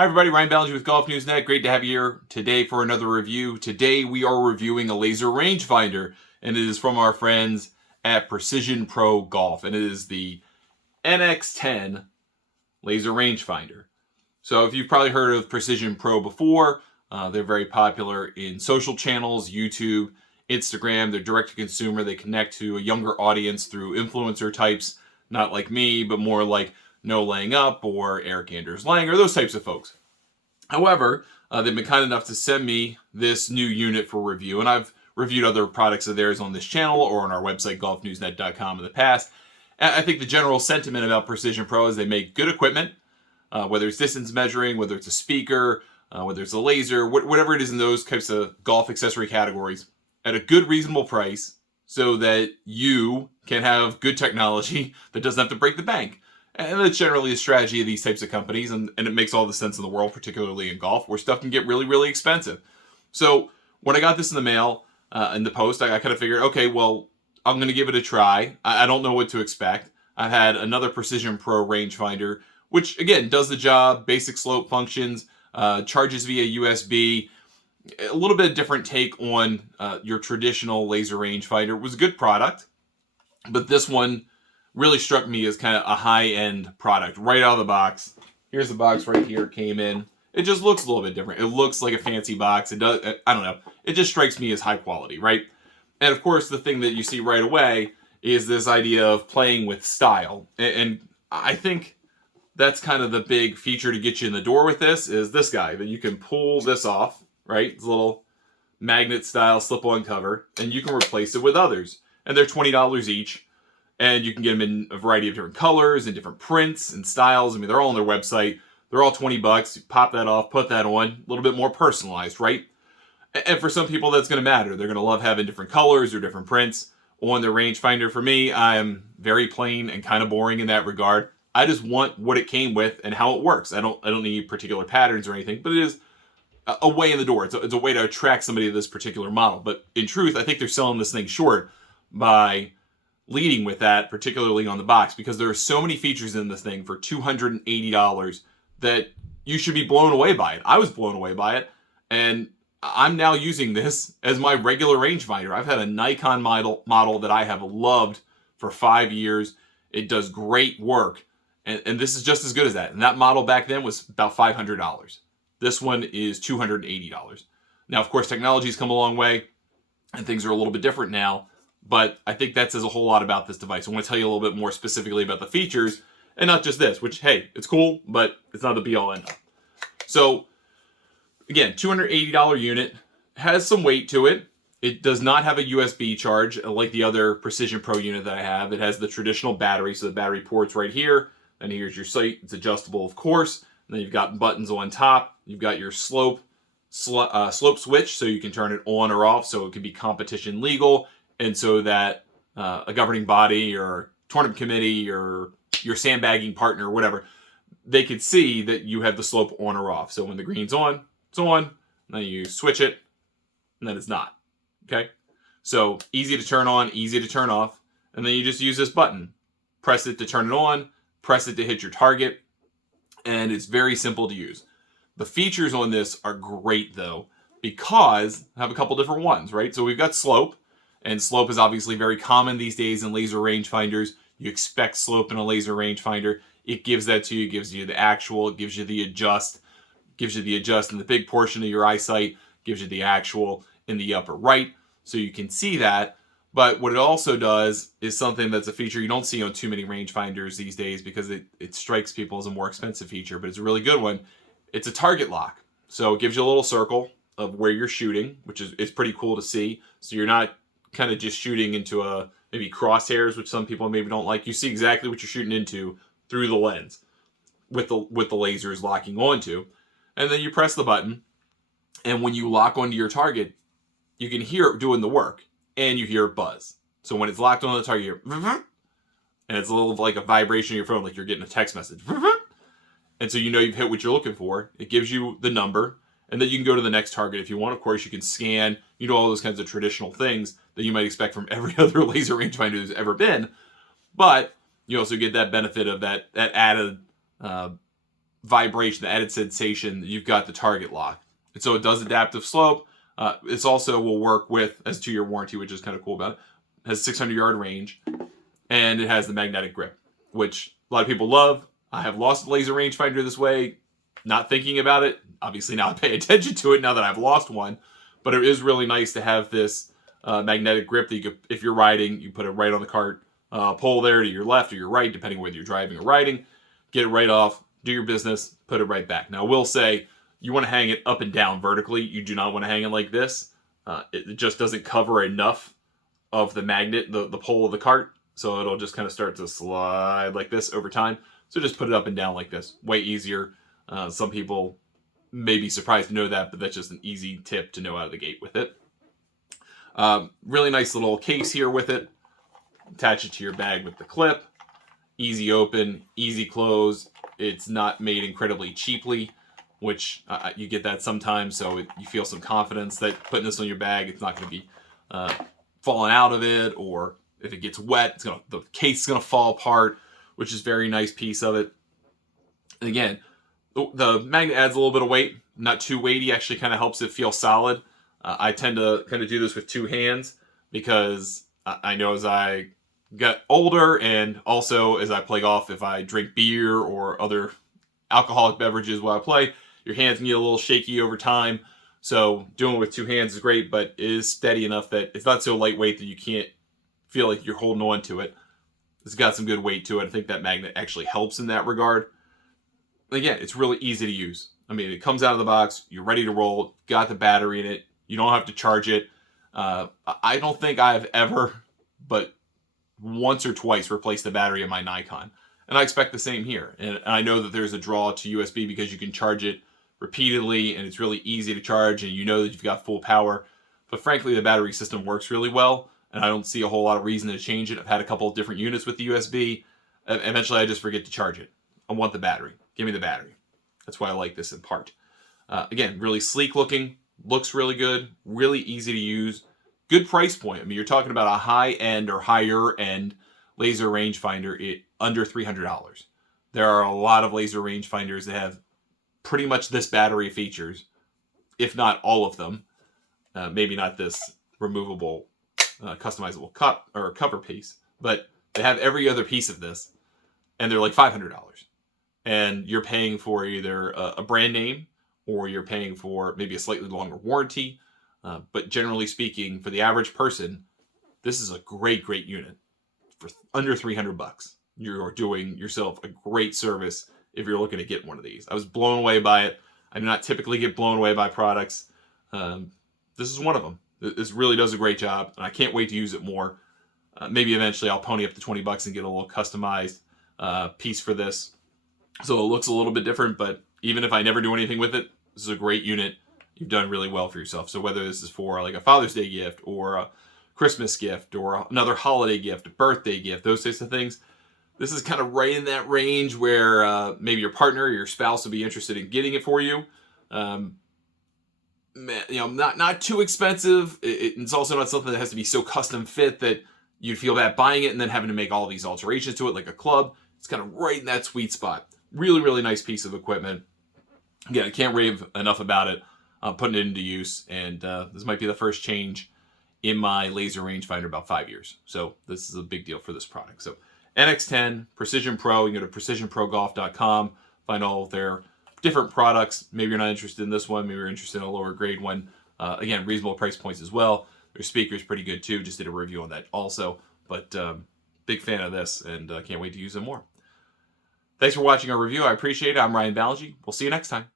Hi everybody, Ryan Ballengee with Golf News Net. Great to have you here today for another review. Today we are reviewing a laser rangefinder, and it is from our friends at Precision Pro Golf, and it is the NX10 laser rangefinder. So if you've probably heard of Precision Pro before, they're very popular in social channels, YouTube, Instagram. They're direct to consumer. They connect to a younger audience through influencer types, not like me, but more like No Laying Up or Eric Anders Lang or those types of folks. However, they've been kind enough to send me this new unit for review, and I've reviewed other products of theirs on this channel or on our website, golfnewsnet.com, in the past. And I think the general sentiment about Precision Pro is they make good equipment, whether it's distance measuring, whether it's a speaker, whether it's a laser, whatever it is in those types of golf accessory categories, at a good, reasonable price so that you can have good technology that doesn't have to break the bank. And that's generally the strategy of these types of companies, and it makes all the sense in the world, particularly in golf, where stuff can get really, really expensive. So when I got this in the mail, in the post, I kind of figured, okay, well, I'm going to give it a try. I don't know what to expect. I've had another Precision Pro rangefinder, which, again, does the job, basic slope functions, charges via USB, a little bit different take on your traditional laser rangefinder. It was a good product, but this one really struck me as kind of a high-end product right out of the box. Here's the box right here, came in. It just looks a little bit different. It looks like a fancy box. It does, I don't know. It just strikes me as high quality, right? And of course, the thing that you see right away is this idea of playing with style. And I think that's kind of the big feature to get you in the door with this, is this guy, that you can pull this off, right? It's a little magnet style slip-on cover, and you can replace it with others. And they're $20 each. And you can get them in a variety of different colors and different prints and styles. I mean, they're all on their website. They're all $20. You pop that off, put that on, a little bit more personalized, right? And for some people, that's going to matter. They're going to love having different colors or different prints on their rangefinder. For me, I'm very plain and kind of boring in that regard. I just want what it came with and how it works. I don't need particular patterns or anything, but it is a way in the door. It's a way to attract somebody to this particular model. But in truth, I think they're selling this thing short by leading with that, particularly on the box, because there are so many features in this thing for $280 that you should be blown away by it. I was blown away by it, and I'm now using this as my regular rangefinder. I've had a Nikon model that I have loved for 5 years. It does great work, and this is just as good as that. And that model back then was about $500. This one is $280. Now, of course, technology's come a long way, and things are a little bit different now. But I think that says a whole lot about this device. I want to tell you a little bit more specifically about the features, and not just this, which, hey, it's cool, but it's not the be-all, end-all. So, again, $280 unit, has some weight to it. It does not have a USB charge like the other Precision Pro unit that I have. It has the traditional battery, so the battery port's right here, and here's your sight. It's adjustable, of course. And then you've got buttons on top. You've got your slope switch, so you can turn it on or off, so it can be competition legal. And so that a governing body or tournament committee or your sandbagging partner or whatever, they could see that you have the slope on or off. So when the green's on, it's on. And then you switch it, and then it's not. Okay? So easy to turn on, easy to turn off. And then you just use this button. Press it to turn it on, press it to hit your target. And it's very simple to use. The features on this are great, though, because I have a couple different ones, right? So we've got slope. And slope is obviously very common these days in laser rangefinders. You expect slope in a laser rangefinder. It gives that to you. It gives you the actual. It gives you the adjust. Gives you the adjust in the big portion of your eyesight. Gives you the actual in the upper right. So you can see that. But what it also does is something that's a feature you don't see on too many rangefinders these days, because it strikes people as a more expensive feature. But it's a really good one. It's a target lock. So it gives you a little circle of where you're shooting, which is pretty cool to see. So you're not kind of just shooting into maybe crosshairs, which some people maybe don't like. You see exactly what you're shooting into through the lens with the lasers locking onto. And then you press the button, and when you lock onto your target, you can hear it doing the work, and you hear it buzz. So when it's locked on the target, you hear, and it's a little like a vibration on your phone, like you're getting a text message. And so you know you've hit what you're looking for. It gives you the number, and then you can go to the next target if you want. Of course, you can scan, all those kinds of traditional things that you might expect from every other laser rangefinder there's ever been. But you also get that benefit of that added vibration, the added sensation, you've got the target lock. And so it does adaptive slope. It's also will work with, as 2-year warranty, which is kind of cool about it. It has 600-yard range, and it has the magnetic grip, which a lot of people love. I have lost a laser rangefinder this way, not thinking about it. Obviously now I pay attention to it now that I've lost one. But it is really nice to have this magnetic grip that you could, if you're riding, you put it right on the cart pole there to your left or your right, depending whether you're driving or riding. Get it right off, do your business, put it right back. Now, I will say, you want to hang it up and down vertically. You do not want to hang it like this. It just doesn't cover enough of the magnet, the pole of the cart. So it'll just kind of start to slide like this over time. So just put it up and down like this. Way easier. Some people may be surprised to know that, but that's just an easy tip to know out of the gate with it. Really nice little case here with it. Attach it to your bag with the clip. Easy open, easy close. It's not made incredibly cheaply, which you get that sometimes, so you feel some confidence that putting this on your bag, it's not going to be falling out of it, or if it gets wet, the case is going to fall apart, which is a very nice piece of it. And again, the magnet adds a little bit of weight, not too weighty, actually kind of helps it feel solid. I tend to kind of do this with 2 hands because I know as I get older, and also as I play golf, if I drink beer or other alcoholic beverages while I play, your hands can get a little shaky over time. So doing it with 2 hands is great, but it is steady enough that it's not so lightweight that you can't feel like you're holding on to it. It's got some good weight to it. I think that magnet actually helps in that regard. Again, it's really easy to use. I mean, it comes out of the box, you're ready to roll, got the battery in it, you don't have to charge it. I don't think I've ever, but once or twice, replaced the battery in my Nikon. And I expect the same here. And I know that there's a draw to USB because you can charge it repeatedly, and it's really easy to charge, and you know that you've got full power. But frankly, the battery system works really well, and I don't see a whole lot of reason to change it. I've had a couple of different units with the USB. Eventually, I just forget to charge it. I want the battery. Give me the battery. That's why I like this in part. Again, really sleek looking, looks really good, really easy to use. Good price point. I mean, you're talking about a high-end or higher-end laser rangefinder under $300. There are a lot of laser rangefinders that have pretty much this battery features, if not all of them. Maybe not this removable, customizable cup or cover piece, but they have every other piece of this, and they're like $500. And you're paying for either a brand name, or you're paying for maybe a slightly longer warranty. But generally speaking, for the average person, this is a great unit. For under $300, you're doing yourself a great service if you're looking to get one of these. I was blown away by it. I do not typically get blown away by products. This is one of them. This really does a great job, and I can't wait to use it more. Maybe eventually I'll pony up to $20 and get a little customized piece for this, so it looks a little bit different. But even if I never do anything with it, this is a great unit. You've done really well for yourself. So whether this is for like a Father's Day gift or a Christmas gift or another holiday gift, a birthday gift, those types of things, this is kind of right in that range where maybe your partner or your spouse will be interested in getting it for you. Not too expensive. It's also not something that has to be so custom fit that you'd feel bad buying it and then having to make all these alterations to it like a club. It's kind of right in that sweet spot. Really, really nice piece of equipment. Again, I can't rave enough about it. I'm putting it into use, and this might be the first change in my laser rangefinder about 5 years. So this is a big deal for this product. So NX10, Precision Pro, you can go to precisionprogolf.com, find all of their different products. Maybe you're not interested in this one, maybe you're interested in a lower grade one. Again, reasonable price points as well. Their speaker's pretty good too, just did a review on that also. But big fan of this, and can't wait to use them more. Thanks for watching our review. I appreciate it. I'm Ryan Ballengee. We'll see you next time.